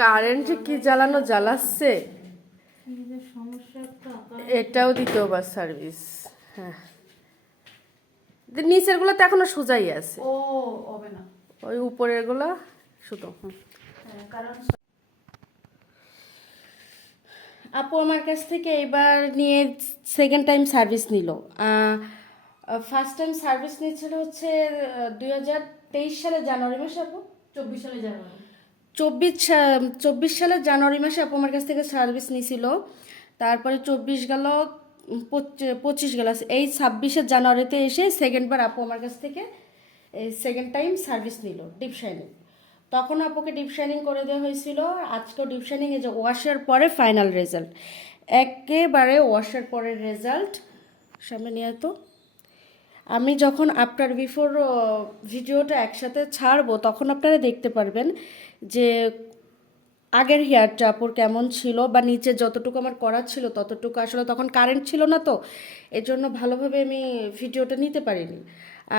Current কি জ্বালানো জ্বালাচ্ছে, এটাও দ্বিতীয়বার সার্ভিস। হ্যাঁ, নিচের গুলো তো এখনো সোজাই আছে, ও হবে না, ওই উপরের গুলা শুধু। কারণ আপু আমার কাছ থেকে এবার নিয়ে সেকেন্ড টাইম সার্ভিস নিল। ফার্স্ট টাইম সার্ভিস নিয়েছিল হচ্ছে 2023 সালের জানুয়ারি মাসে। আপু 24 সালে জানুয়ারি, 24 সালের জানুয়ারি মাসে আপু আমার কাছ থেকে সার্ভিস নিয়েছিল। তারপরে 24 গেল, 25 গেল, এই 26 জানুয়ারিতে এসে সেকেন্ডবার আপু আমার কাছ থেকে এই সেকেন্ড টাইম সার্ভিস নিল ডিপ শাইনিং। তখন আপুকে ডিপ শাইনিং করে দেওয়া হয়েছিল, আজকেও ডিপ শাইনিং, এই যে ওয়াশের পরে ফাইনাল রেজাল্ট, একেবারে ওয়াশের পরের রেজাল্ট সামনে নিয়ে। তো আমি যখন আফটার বিফোর ভিডিওটা একসাথে ছাড়বো তখন আপনারা দেখতে পারবেন যে আগের হেয়ারটা আপুর কেমন ছিল, বা নিচে যতটুকু আমার করার ছিল ততটুকু, আসলে তখন কারেন্ট ছিল না, তো এর জন্য ভালোভাবে আমি ভিডিওটা নিতে পারিনি।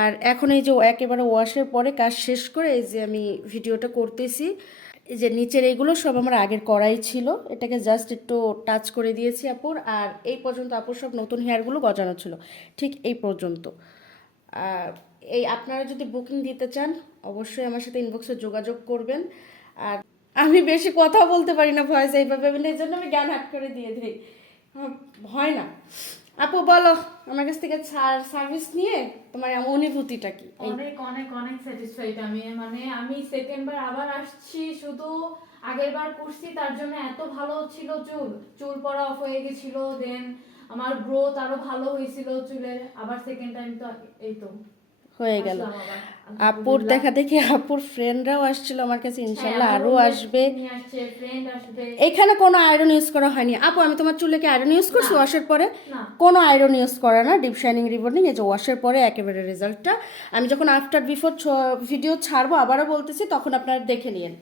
আর এখন এই যে একেবারে ওয়াশের পরে কাজ শেষ করে এই যে আমি ভিডিওটা করতেছি, এই যে নিচের এইগুলো সব আমার আগের করাই ছিল, এটাকে জাস্ট একটু টাচ করে দিয়েছি আপুর। আর এই পর্যন্ত আপুর সব নতুন হেয়ারগুলো গজানো ছিল, ঠিক এই পর্যন্ত। আর এই আপনারা যদি বুকিং দিতে চান অবশ্যই আমার সাথে ইনবক্সে যোগাযোগ করবেন। আর আমি বেশি কথা বলতে পারি না ভয়েস এইভাবে, এই জন্য আমি জ্ঞান হাট করে দিয়ে দিই, হয় না। আপু বলো আমার কাছ থেকে সার্ভিস নিয়ে তোমার অনুভূতিটা কি? অনেক অনেক অনেক স্যাটিসফাইড আমি, মানে আমি সেকেন্ড বার আবার আসছি, শুধু আগের বার করছি তার জন্য এত ভালো ছিল, চুল পড়া অফ হয়ে গেছিল, দেন আমার গ্রোথ আরো ভালো হয়েছিল চুলের। আবার সেকেন্ড টাইম তো এই তো হয়ে গেল। আপুর দেখা দেখি আপুর ফ্রেন্ডরাও আসছিল আমার কাছে, ইনশাল্লাহ আরো আসবে। এখানে কোনো আয়রন ইউজ করা হয়নি আপু, আমি তোমার চুলে কি আয়রন ইউজ করছি ওয়াশের পরে? কোনো আয়রন ইউজ করা না, ডিপ শাইনিং রিবন্ডিং, এই যে ওয়াশের পরে একেবারে রেজাল্টটা আমি যখন আফটার বিফোর ভিডিও ছাড়বো আবারও বলতেছি, তখন আপনারা দেখে নিন।